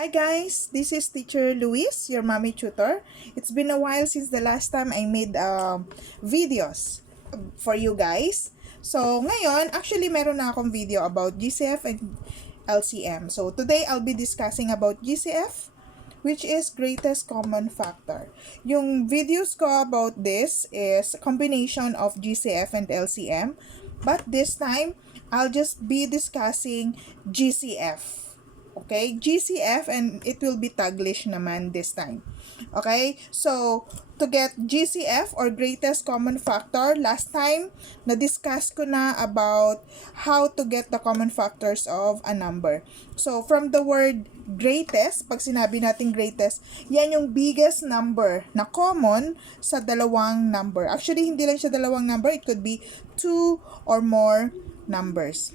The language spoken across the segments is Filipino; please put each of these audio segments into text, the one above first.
Hi guys, this is Teacher Luis, your mommy tutor. It's been a while since the last time I made videos for you guys. So ngayon, actually meron na akong video about GCF and LCM. So today I'll be discussing about GCF, which is greatest common factor. Yung videos ko about this is a combination of GCF and LCM. But this time, I'll just be discussing GCF. Okay, GCF, and it will be Taglish naman this time. Okay, so to get GCF or greatest common factor, last time na-discuss ko na about how to get the common factors of a number. So from the word greatest, pag sinabi natin greatest, yan yung biggest number na common sa dalawang number. Actually, hindi lang siya dalawang number, it could be two or more numbers.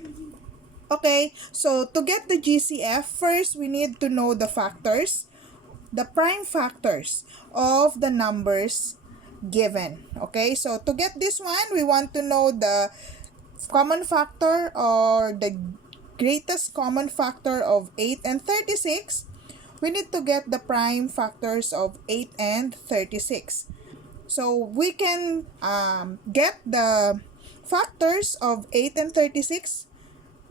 Okay, so to get the GCF, first we need to know the factors, the prime factors of the numbers given. Okay, so to get this one, we want to know the common factor or the greatest common factor of 8 and 36. We need to get the prime factors of 8 and 36. So we can get the factors of 8 and 36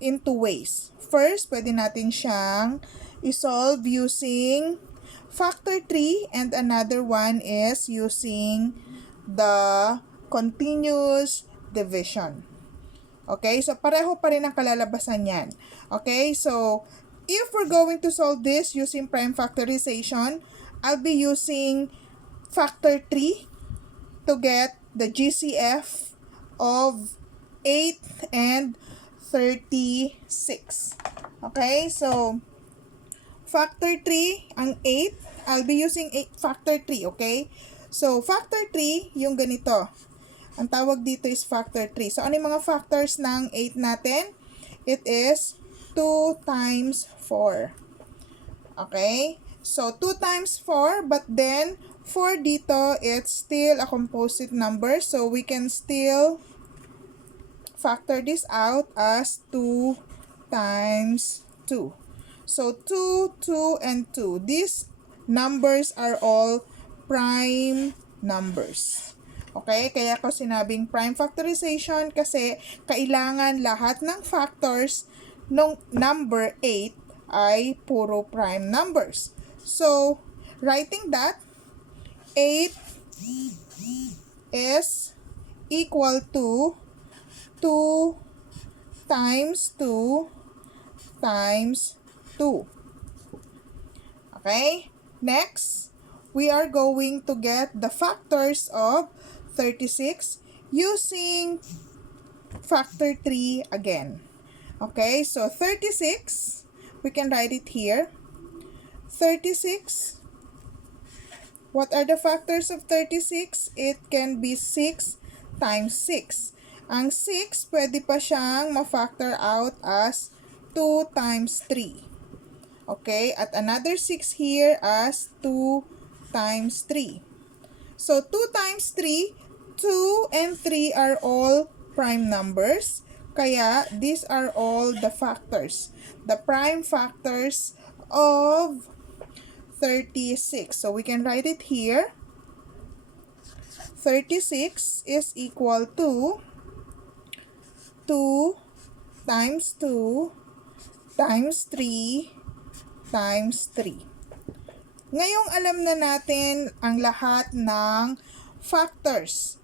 in two ways. First, pwede natin siyang isolve using factor 3, and another one is using the continuous division. Okay, so pareho pa rin ang kalalabasan yan. Okay, so if we're going to solve this using prime factorization, I'll be using factor 3 to get the GCF of 8 and 36. Okay, so factor 3, ang 8, I'll be using factor 3, okay? So, factor 3, yung ganito. Ang tawag dito is factor 3. So, ano yung mga factors ng 8 natin? It is 2 times 4. Okay? So, 2 times 4, but then, 4 dito, it's still a composite number. So, we can still factor this out as 2 times 2. So, 2, 2, and 2. These numbers are all prime numbers. Okay? Kaya ko sinabing prime factorization kasi kailangan lahat ng factors ng number 8 ay puro prime numbers. So, writing that, 8 is equal to 2 times 2 times 2. Okay? Next, we are going to get the factors of 36 using factor 3 again. Okay? So, 36, we can write it here. 36, what are the factors of 36? It can be 6 times 6. Ang 6, pwede pa siyang ma-factor out as 2 times 3. Okay? At another 6 here as 2 times 3. So, 2 times 3, 2 and 3 are all prime numbers. Kaya, these are all the factors. The prime factors of 36. So, we can write it here. 36 is equal to 2 times 2 times 3 times 3. Ngayong alam na natin ang lahat ng factors,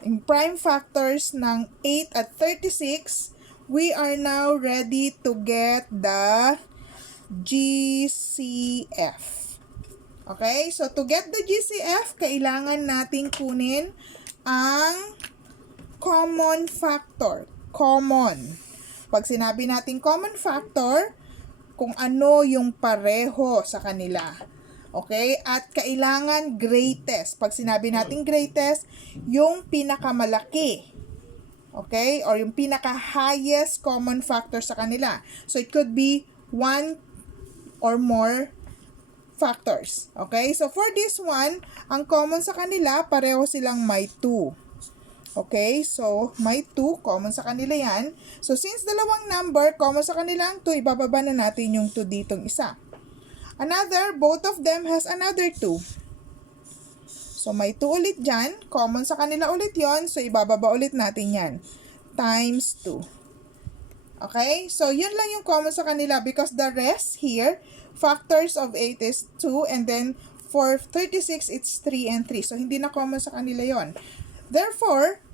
yung prime factors ng 8 at 36, we are now ready to get the GCF. Okay? So, to get the GCF, kailangan natin kunin ang common factor. Common. Pag sinabi natin common factor, kung ano yung pareho sa kanila. Okay? At kailangan greatest. Pag sinabi natin greatest, yung pinakamalaki. Okay? Or yung pinaka-highest common factor sa kanila. So, it could be 1 or more factors. Okay? So, for this one, ang common sa kanila, pareho silang may 2. Okay, so may 2, common sa kanila yan. So since dalawang number, common sa kanilang 2, ibababa na natin yung 2 ditong isa. Another, both of them has another 2. So, may 2 ulit dyan. Common sa kanila ulit yon. So, ibababa ulit natin yan. Times 2. Okay? So, yun lang yung common sa kanila because the rest here, factors of 8 is 2 and then for 36, it's 3 and 3. So, hindi na common sa kanila yon. Therefore,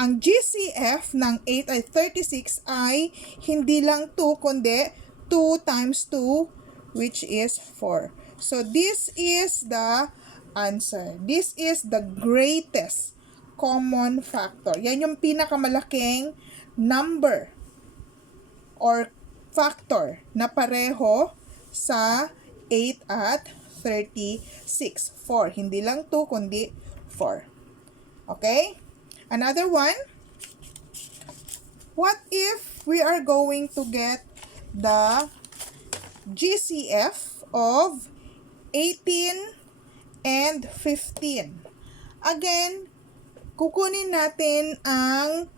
ang GCF ng 8 ay 36 ay hindi lang 2 kundi 2 times 2 which is 4. So, this is the answer. This is the greatest common factor. Yan yung pinakamalaking number or factor na pareho sa 8 at 36. 4. Hindi lang 2 kundi 4. Okay? Another one. What if we are going to get the GCF of 18 and 15? Again, kukunin natin ang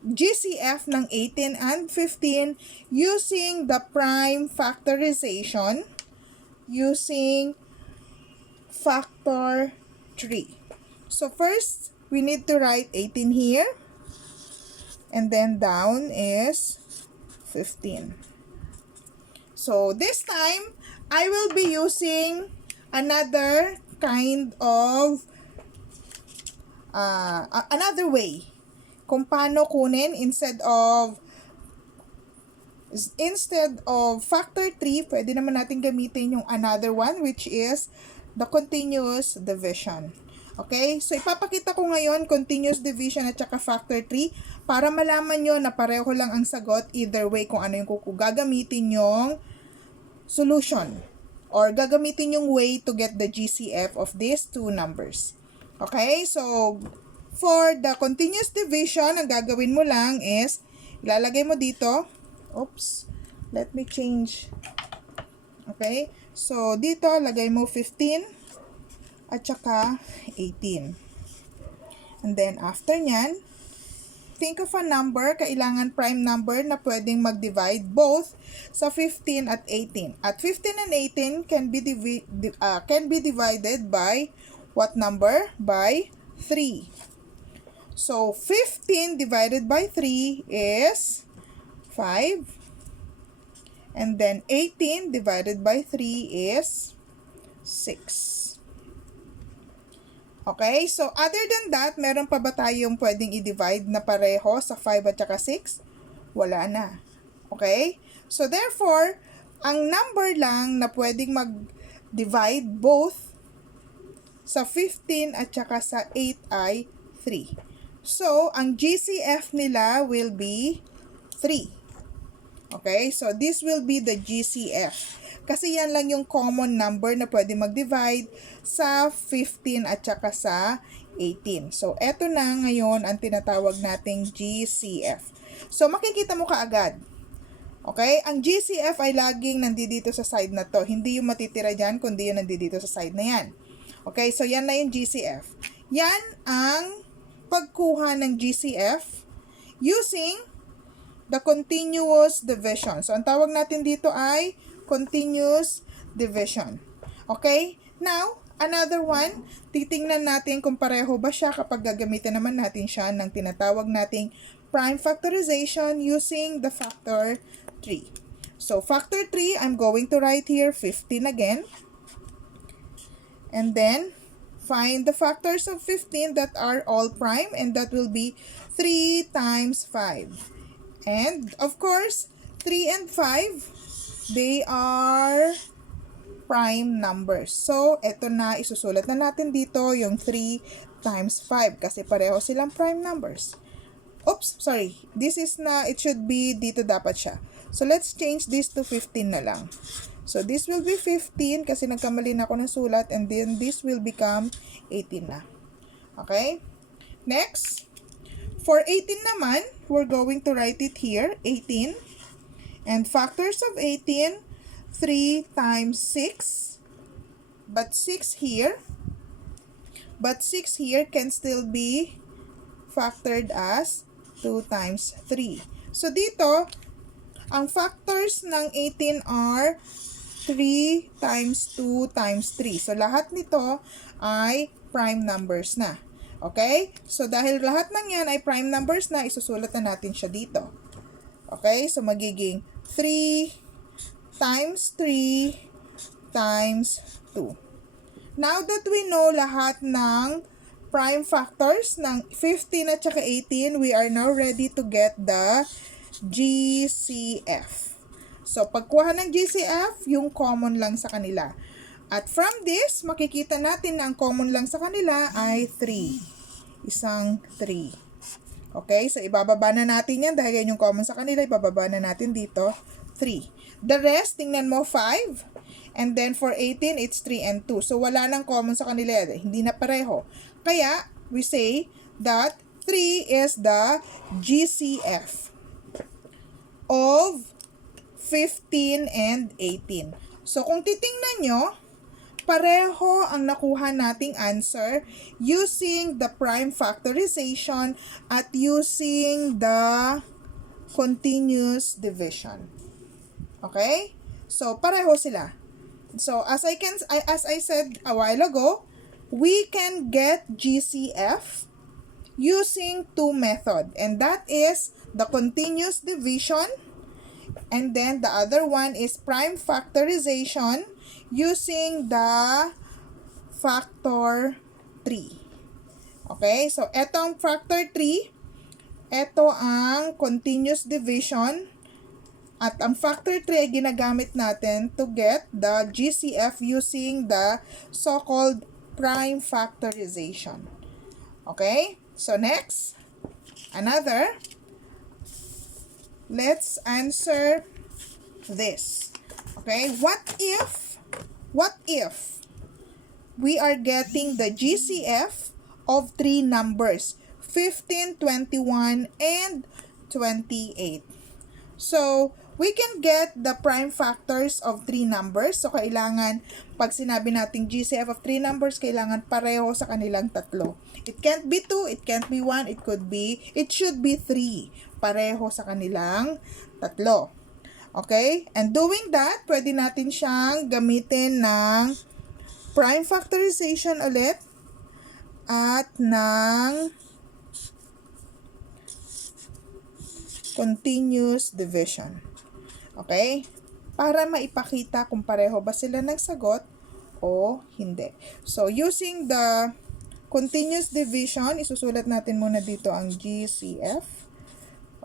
GCF ng 18 and 15 using the prime factorization using factor 3. So first, we need to write 18 here and then down is 15. So this time, I will be using another kind of another way kung paano kunin instead of factor 3, pwede naman natin gamitin yung another one which is the continuous division. Okay? So ipapakita ko ngayon continuous division at saka factor 3 para malaman nyo na pareho lang ang sagot either way kung ano yung gagamitin yung solution or gagamitin yung way to get the GCF of these two numbers. Okay? So for the continuous division, ang gagawin mo lang is, ilalagay mo dito, oops, let me change. Okay, so dito, lagay mo 15 at saka 18. And then after nyan, think of a number, kailangan prime number na pwedeng mag-divide both sa 15 at 18. At 15 and 18 can be divided by what number? By 3. So, 15 divided by 3 is 5. And then 18 divided by 3 is 6. Okay? So, other than that, meron pa ba tayong pwedeng i-divide na pareho sa 5 at saka 6? Wala na. Okay? So, therefore, ang number lang na pwedeng mag-divide both sa 15 at saka sa 8 ay 3. So, ang GCF nila will be 3. Okay? So, this will be the GCF. Kasi yan lang yung common number na pwede mag-divide sa 15 at saka sa 18. So, eto na ngayon ang tinatawag nating GCF. So, makikita mo kaagad. Okay? Ang GCF ay laging nandito sa side na to. Hindi yung matitira dyan, kundi yung nandito sa side na yan. Okay? So, yan na yung GCF. Yan ang pagkuha ng GCF using the continuous division. So, ang tawag natin dito ay continuous division. Okay? Now, another one, titingnan natin kung pareho ba siya kapag gagamitin naman natin siya ng tinatawag nating prime factorization using the factor 3. So, factor 3, I'm going to write here 15 again. And then, find the factors of 15 that are all prime, and that will be 3 times 5. And, of course, 3 and 5, they are prime numbers. So, eto na, isusulat na natin dito yung 3 times 5 kasi pareho silang prime numbers. Oops, sorry. This is na, it should be dito dapat siya. So, let's change this to 15 na lang. So, this will be 15 kasi nagkamali na ako ng sulat, and then this will become 18 na. Okay? Next, for 18 naman, we're going to write it here, 18. And factors of 18, 3 times 6. But 6 here can still be factored as 2 times 3. So, dito, ang factors ng 18 are 3 times 2 times 3. So, lahat nito ay prime numbers na. Okay? So, dahil lahat ng yan ay prime numbers na, isusulat na natin siya dito. Okay? So, magiging 3 times 3 times 2. Now that we know lahat ng prime factors ng 15 at saka 18, we are now ready to get the GCF. So, pagkuha ng GCF, yung common lang sa kanila. At from this, makikita natin na ang common lang sa kanila ay 3. Isang 3. Okay? So, ibababa na natin yan dahil yan yung common sa kanila. Ibababa na natin dito, 3. The rest, tingnan mo, 5. And then, for 18, it's 3 and 2. So, wala nang common sa kanila. Hindi na pareho. Kaya, we say that 3 is the GCF of 15 and 18. So, kung titingnan nyo, pareho ang nakuha nating answer using the prime factorization at using the continuous division. Okay? So, pareho sila. So, as I said a while ago, we can get GCF using two methods. And that is the continuous division. And then the other one is prime factorization using the factor 3. Okay? So, ito ang factor 3. Ito ang continuous division. At ang factor 3 ay ginagamit natin to get the GCF using the so-called prime factorization. Okay? So, next, another. Let's answer this. Okay? What if we are getting the GCF of 3 numbers, 15, 21, and 28? So, we can get the prime factors of 3 numbers. So, kailangan, pag sinabi nating GCF of 3 numbers, kailangan pareho sa kanilang tatlo. It can't be 2, it can't be 1, it should be 3. Pareho sa kanilang tatlo. Okay? And doing that, pwede natin siyang gamitin ng prime factorization ulit at ng continuous division. Okay? Para maipakita kung pareho ba sila ng sagot o hindi. So, using the continuous division, isusulat natin muna dito ang GCF.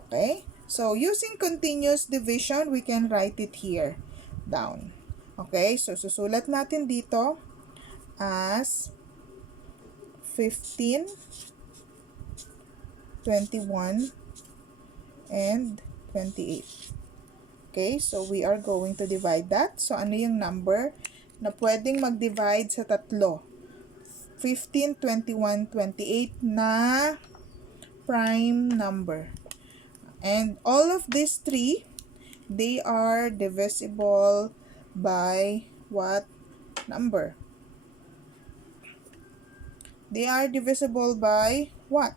Okay? So, using continuous division, we can write it here down. Okay? So, susulat natin dito as 15, 21, and 28. Okay, so we are going to divide that. So, ano yung number na pwedeng mag-divide sa tatlo? 15, 21, 28 na prime number. And all of these three, they are divisible by what number? They are divisible by what?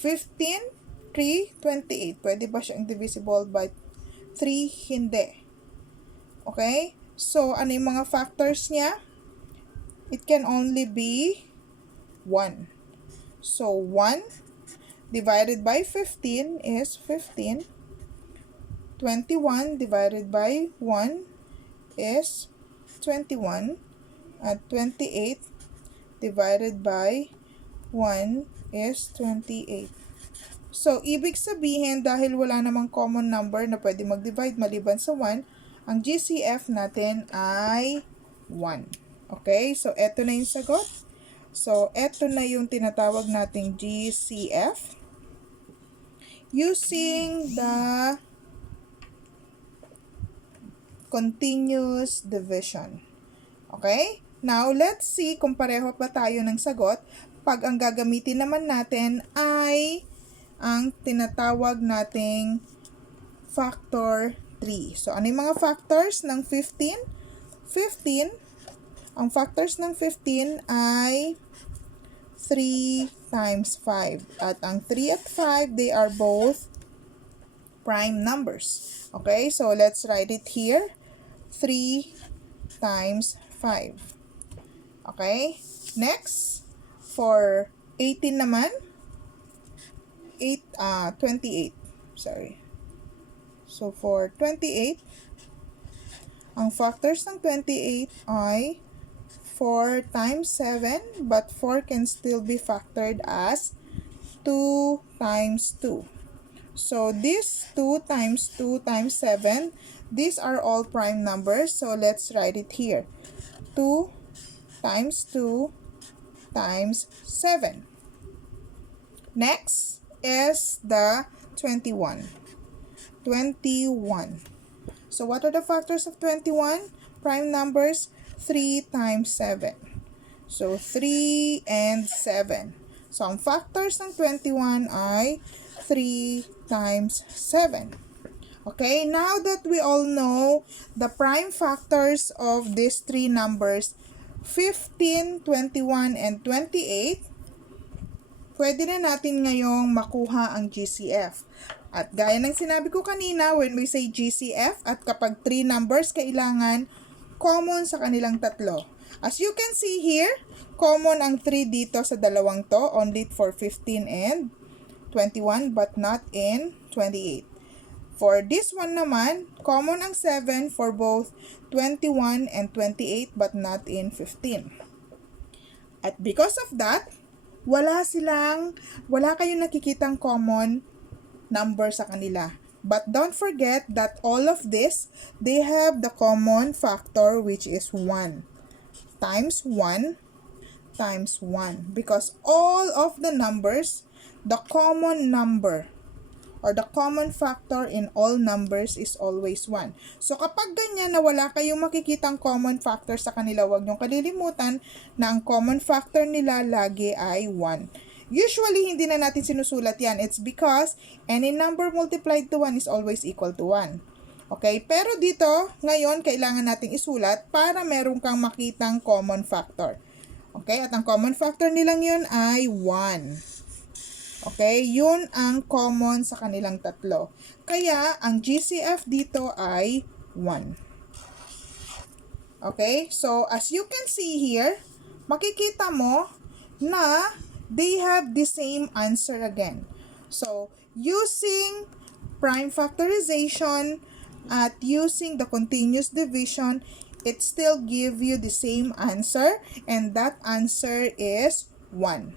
15, 3, 28. Pwede ba siyang divisible by 3? Hindi. Okay? So, ano yung mga factors niya? It can only be 1. So, 1 divided by 15 is 15. 21 divided by 1 is 21. At 28 divided by 1 is 28. So, ibig sabihin, dahil wala namang common number na pwede mag-divide maliban sa 1, ang GCF natin ay 1. Okay? So, eto na yung sagot. So, eto na yung tinatawag nating GCF using the continuous division. Okay? Now, let's see kung pareho pa tayo ng sagot pag ang gagamitin naman natin ay ang tinatawag nating factor 3. So, ano yung mga factors ng 15? 15, ang factors ng 15 ay 3 times 5. At ang 3 at 5, they are both prime numbers. Okay, so let's write it here. 3 times 5. Okay? Next, for 18 naman, 28. Sorry. So, for 28, ang factors ng 28 ay 4 times 7, but 4 can still be factored as 2 times 2. So, this 2 times 2 times 7, these are all prime numbers. So, let's write it here. 2 times 2 times 7. Next is the 21. 21. So, what are the factors of 21? Prime numbers, 3 times 7. So, 3 and 7. So, ang factors ng 21 ay 3 times 7. Okay, now that we all know the prime factors of these three numbers, 15, 21, and 28, pwede na natin ngayong makuha ang GCF. At gaya ng sinabi ko kanina, when we say GCF, at kapag 3 numbers, kailangan common sa kanilang tatlo. As you can see here, common ang 3 dito sa dalawang to, only for 15 and 21, but not in 28. For this one naman, common ang 7 for both 21 and 28, but not in 15. At because of that, wala kayong nakikitang common number sa kanila. But don't forget that all of this, they have the common factor which is 1 times 1 times 1. Because all of the numbers, the common number or the common factor in all numbers is always 1. So kapag ganyan na wala kayong makikitang common factor sa kanila, huwag niyong kalilimutan na ang common factor nila lagi ay 1. Usually, hindi na natin sinusulat yan. It's because any number multiplied to 1 is always equal to 1. Okay? Pero dito, ngayon, kailangan nating isulat para meron kang makitang common factor. Okay? At ang common factor nilang yun ay 1. Okay? Yun ang common sa kanilang tatlo. Kaya, ang GCF dito ay 1. Okay? So, as you can see here, makikita mo na they have the same answer again. So, using prime factorization at using the continuous division, it still give you the same answer, and that answer is 1.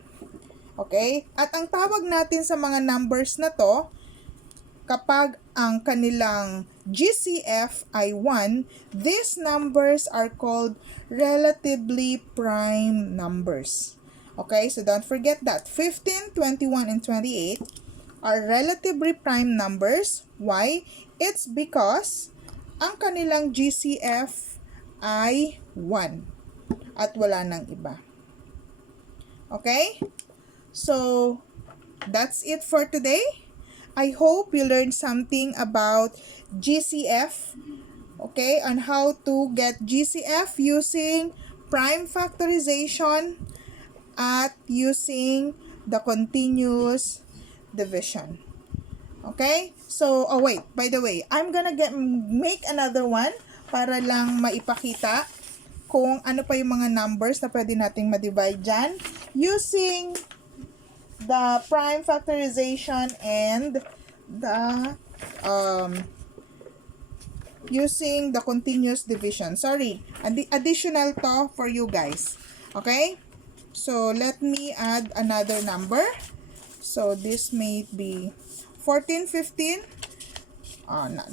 Okay? At ang tawag natin sa mga numbers na to, kapag ang kanilang GCF ay 1, these numbers are called relatively prime numbers. Okay, so don't forget that 15, 21, and 28 are relatively prime numbers. Why? It's because ang kanilang GCF ay 1 at wala nang iba. Okay? So, that's it for today. I hope you learned something about GCF, okay, on how to get GCF using prime factorization at using the continuous division. Okay? So, oh wait, by the way, I'm gonna make another one para lang maipakita kung ano pa yung mga numbers na pwede nating ma-divide dyan using the prime factorization and the using the continuous division. Sorry, additional to for you guys. Okay? So, let me add another number. So, this may be 14, 15.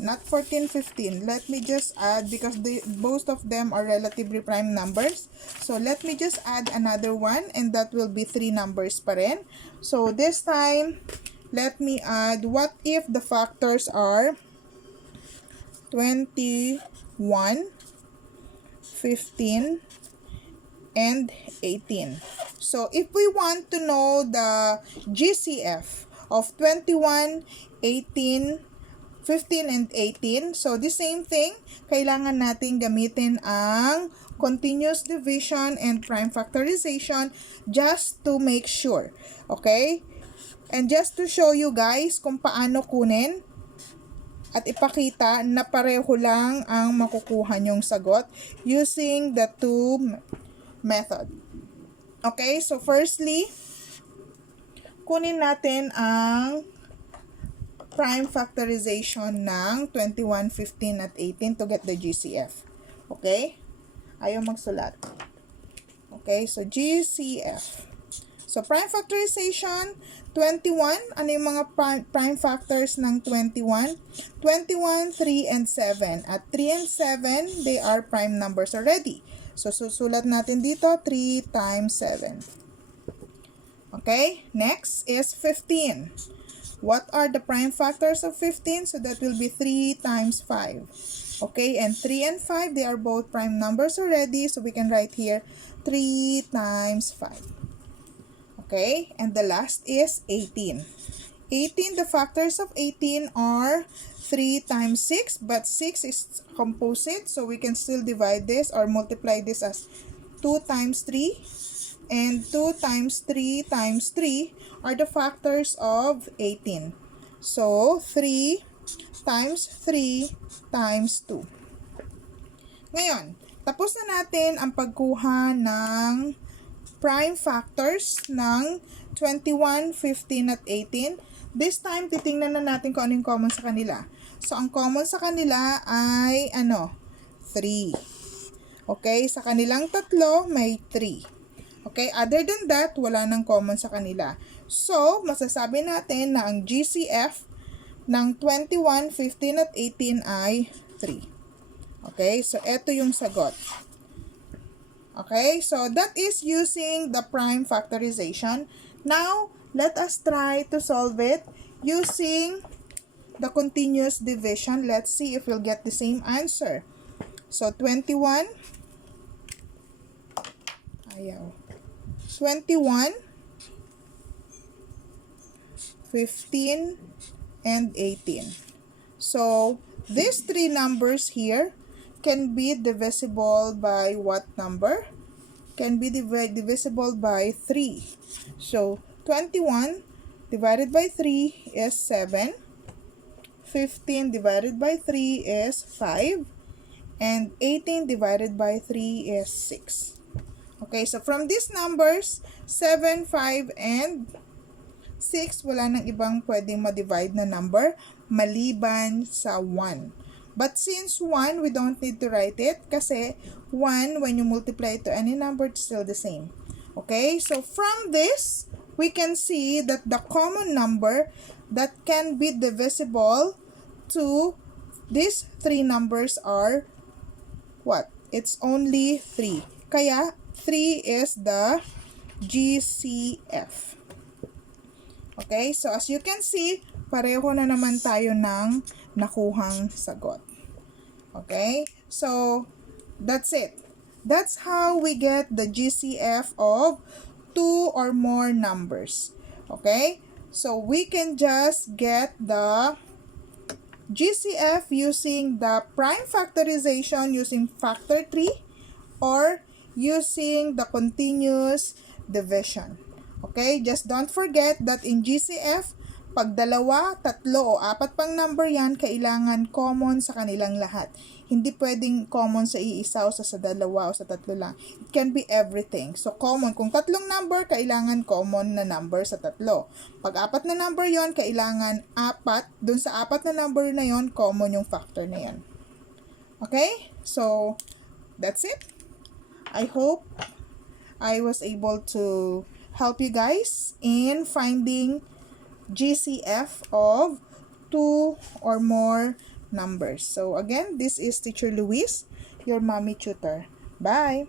Not 14, 15. Let me just add, because both of them are relatively prime numbers. So, let me just add another one, and that will be 3 numbers pa rin. So, this time, let me add, what if the factors are 21, 15, and 18. So, if we want to know the GCF of 21, 18, 15, and 18, so the same thing, kailangan natin gamitin ang continuous division and prime factorization just to make sure. Okay? And just to show you guys kung paano kunin at ipakita na pareho lang ang makukuha nyong sagot using the two method. Okay, so firstly, kunin natin ang prime factorization ng 21, 15, at 18 to get the GCF. Okay? Ayaw magsulat. Okay, so GCF. So, prime factorization, 21. Ano yung mga prime factors ng 21? 21, 3, and 7. At 3 and 7, they are prime numbers already. So, susulat natin dito, 3 times 7. Okay, next is 15. What are the prime factors of 15? So, that will be 3 times 5. Okay, and 3 and 5, they are both prime numbers already. So, we can write here 3 times 5. Okay, and the last is 18. 18, the factors of 18 are 3 times 6, but 6 is composite, so we can still divide this or multiply this as 2 times 3, and 2 times 3 times 3 are the factors of 18. So, 3 times 3 times 2. Ngayon, tapos na natin ang pagkuha ng prime factors ng 21, 15, at 18. This time, titingnan na natin kung ano yung common sa kanila. So, ang common sa kanila ay, 3. Okay, sa kanilang tatlo, may 3. Okay, other than that, wala nang common sa kanila. So, masasabi natin na ang GCF ng 21, 15, at 18 ay 3. Okay, so eto yung sagot. Okay, so that is using the prime factorization. Now, let us try to solve it using the continuous division. Let's see if we'll get the same answer. So, 21, 15, and 18. So, these three numbers here can be divisible by what number? Can be divisible by 3. So, 21 divided by 3 is 7. 15 divided by 3 is 5. And 18 divided by 3 is 6. Okay, so from these numbers, 7, 5, and 6, wala nang ibang pwedeng ma-divide na number maliban sa 1. But since 1, we don't need to write it kasi 1, when you multiply it to any number, it's still the same. Okay, so from this, we can see that the common number that can be divisible to these three numbers are what? It's only 3. Kaya, 3 is the GCF. Okay, so as you can see, pareho na naman tayo ng nakuhang sagot. Okay, so that's it. That's how we get the GCF of 2 or more numbers. Okay, so we can just get the GCF using the prime factorization using factor 3 or using the continuous division. Okay, just don't forget that in GCF, pag dalawa, tatlo, o apat pang number yan, kailangan common sa kanilang lahat. Hindi pwedeng common sa iisa o sa dalawa o sa tatlo lang. It can be everything. So, common. Kung tatlong number, kailangan common na number sa tatlo. Pag apat na number yon, kailangan apat. Dun sa apat na number na yon, common yung factor na yan. Okay? So, that's it. I hope I was able to help you guys in finding GCF of 2 or more numbers. So again, this is Teacher Luis, your mommy tutor. Bye!